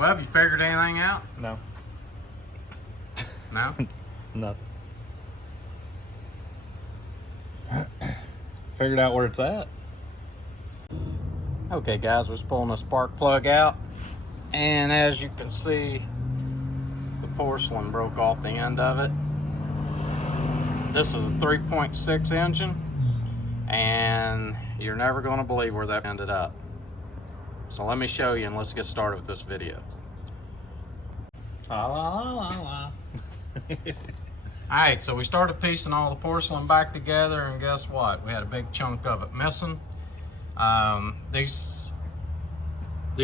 Well, have you figured anything out? No. No? Nothing. Figured out where it's at. Okay guys, we're pulling the spark plug out, and as you can see, the porcelain broke off the end of it. This is a 3.6 engine, and you're never going to believe where that ended up. So let me show you, and let's get started with this video. La la la la la. Alright, so we started piecing all the porcelain back together, and guess what? We had a big chunk of it missing. These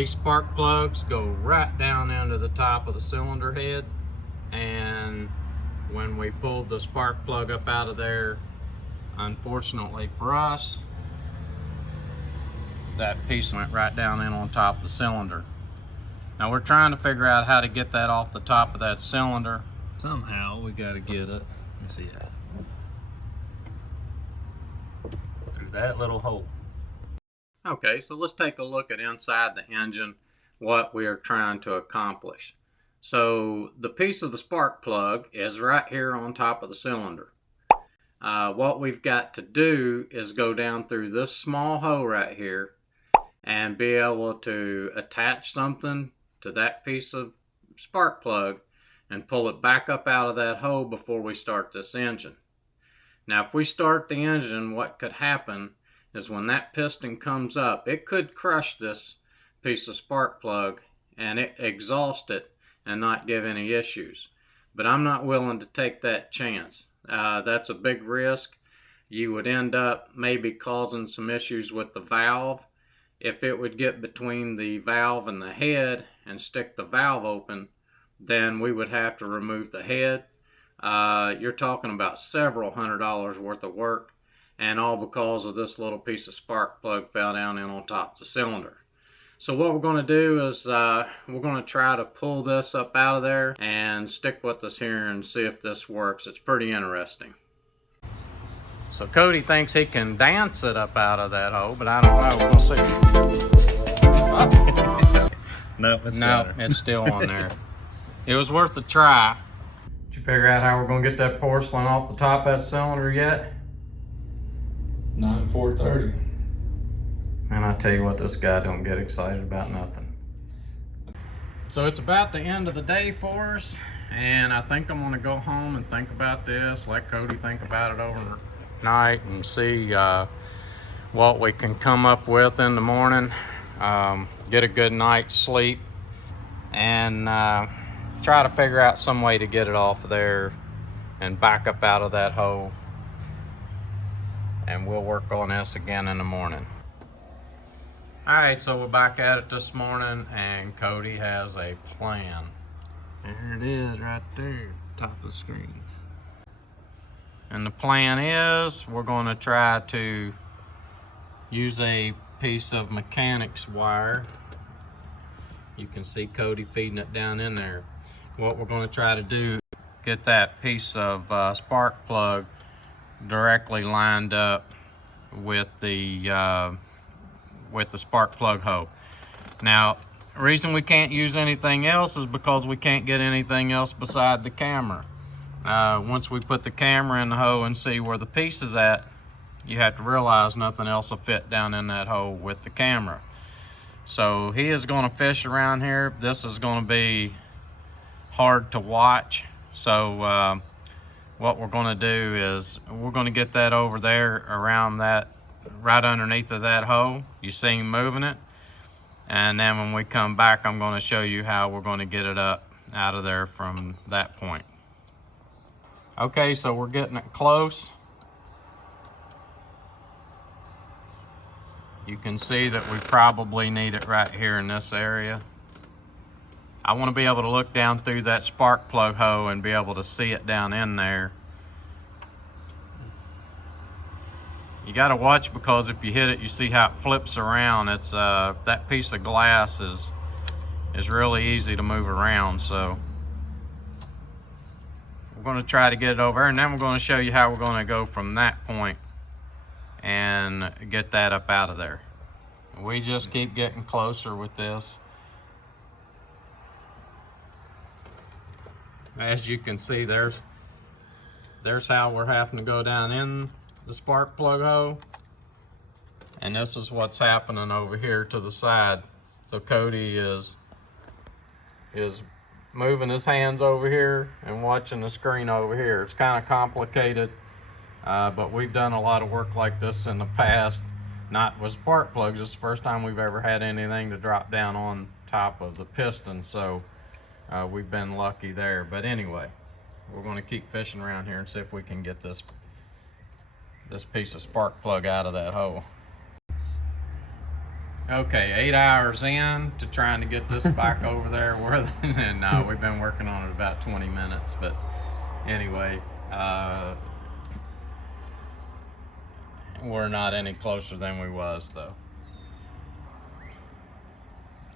spark plugs go right down into the top of the cylinder head, and when we pulled the spark plug up out of there, unfortunately for us, that piece went right down in on top of the cylinder. Now we're trying to figure out how to get that off the top of that cylinder. Somehow we got to get it. Let me see that. Through that little hole. Okay, so let's take a look at inside the engine, what we are trying to accomplish. So the piece of the spark plug is right here on top of the cylinder. What we've got to do is go down through this small hole right here and be able to attach something to that piece of spark plug and pull it back up out of that hole before we start this engine. Now if we start the engine, what could happen is when that piston comes up, it could crush this piece of spark plug and it exhaust it and not give any issues. But I'm not willing to take that chance. That's a big risk. You would end up maybe causing some issues with the valve. If it would get between the valve and the head and stick the valve open, then we would have to remove the head. You're talking about several $100s worth of work, and all because of this little piece of spark plug fell down in on top of the cylinder. So what we're going to do is we're going to try to pull this up out of there and stick with us here and see if this works. It's pretty interesting. So Cody thinks he can dance it up out of that hole, but I don't know. We'll see. Oh. No, It's still on there. It was worth a try. Did you figure out how we're going to get that porcelain off the top of that cylinder yet? Not at 4:30. And I tell you what, this guy don't get excited about nothing. So it's about the end of the day for us, and I think I'm gonna go home and think about this, let Cody think about it overnight and see what we can come up with in the morning, get a good night's sleep, and try to figure out some way to get it off of there and back up out of that hole. And we'll work on this again in the morning. Alright, so we're back at it this morning, and Cody has a plan. There it is, right there, top of the screen. And the plan is, we're going to try to use a piece of mechanics wire. You can see Cody feeding it down in there. What we're going to try to do, get that piece of spark plug directly lined up with the spark plug hole. Now, the reason we can't use anything else is because we can't get anything else beside the camera. Once we put the camera in the hole and see where the piece is at, you have to realize nothing else will fit down in that hole with the camera. So he is going to fish around here. This is going to be hard to watch. So what we're going to do is we're going to get that over there around that, right underneath of that hole. You see him moving it, and then when we come back, I'm going to show you how we're going to get it up out of there from that point. Okay, so we're getting it close. You can see that we probably need it right here in this area. I want to be able to look down through that spark plug hole and be able to see it down in there. You got to watch, because if you hit it, you see how it flips around. It's that piece of glass is really easy to move around. So we're going to try to get it over, and then we're going to show you how we're going to go from that point and get that up out of there. We just keep getting closer with this. as you can see, there's how we're having to go down in the spark plug hole. And this is what's happening over here to the side. So Cody is moving his hands over here and watching the screen over here. It's kind of complicated, but we've done a lot of work like this in the past. Not with spark plugs. It's the first time we've ever had anything to drop down on top of the piston, so we've been lucky there. But anyway, we're going to keep fishing around here and see if we can get this piece of spark plug out of that hole. Okay, 8 hours in to trying to get this back over there. No, we've been working on it about 20 minutes, but anyway, we're not any closer than we was though.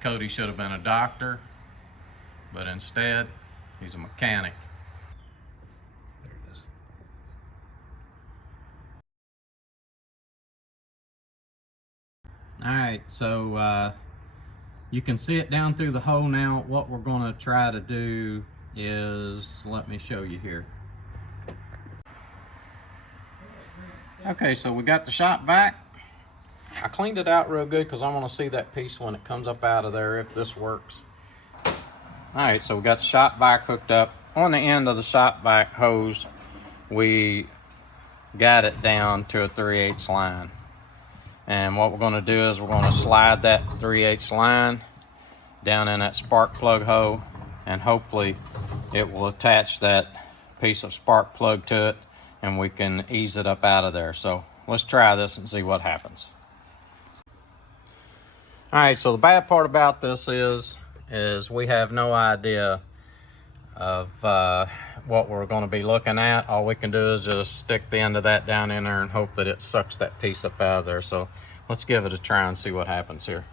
Cody should have been a doctor, but instead, he's a mechanic. There it is. All right, so you can see it down through the hole now. What we're going to try to do is, let me show you here. Okay, so we got the shop vac. I cleaned it out real good because I want to see that piece when it comes up out of there, if this works. All right, so we got the shop vac hooked up. On the end of the shop vac hose, we got it down to a 3/8 line. And what we're going to do is we're going to slide that 3/8 line down in that spark plug hole, and hopefully it will attach that piece of spark plug to it and we can ease it up out of there. So let's try this and see what happens. All right, so the bad part about this is we have no idea of what we're going to be looking at. All we can do is just stick the end of that down in there and hope that it sucks that piece up out of there. So let's give it a try and see what happens here.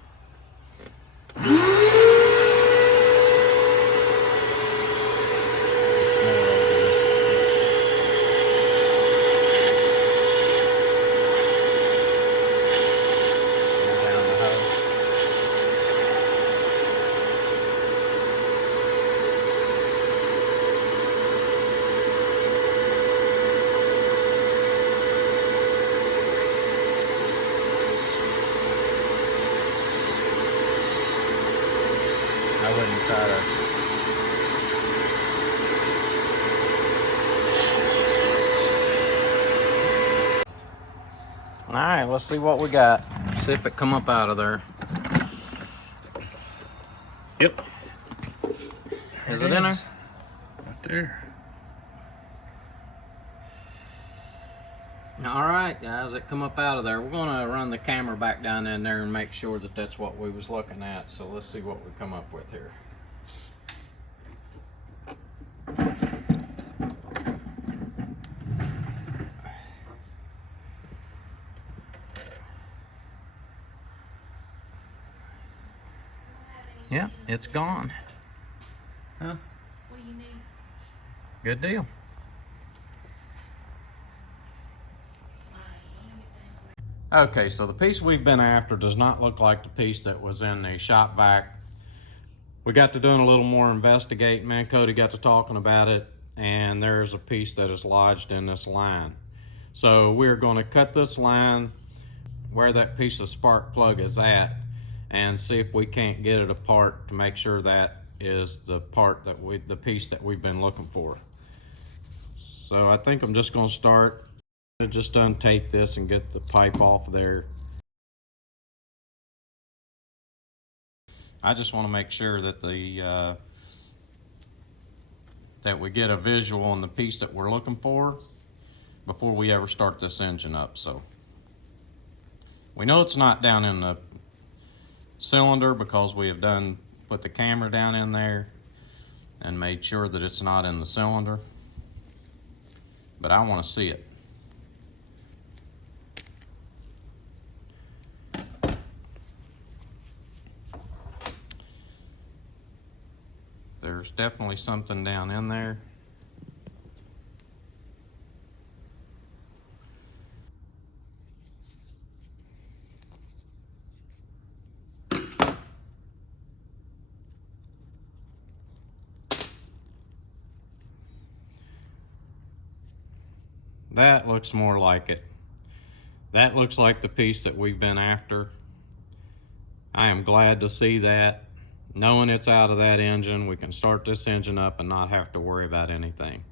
I wouldn't try to. All right, let's see what we got. See if it come up out of there. Yep. Is it in there? Right there. All right, guys, it come up out of there. We're gonna run the camera back down in there and make sure that that's what we was looking at. So let's see what we come up with here. Yeah, it's gone. Huh? What do you need? Good deal. Okay, so the piece we've been after does not look like the piece that was in the shop vac. We got to doing a little more investigating. Me and Cody got to talking about it, and there's a piece that is lodged in this line. So we're going to cut this line where that piece of spark plug is at and see if we can't get it apart to make sure that is the part that the piece that we've been looking for. So I think I'm just going to start to just untape this and get the pipe off there. I just want to make sure that that we get a visual on the piece that we're looking for before we ever start this engine up. So we know it's not down in the cylinder because we have put the camera down in there and made sure that it's not in the cylinder, but I want to see it. There's definitely something down in there. That looks more like it. That looks like the piece that we've been after. I am glad to see that. Knowing it's out of that engine, we can start this engine up and not have to worry about anything.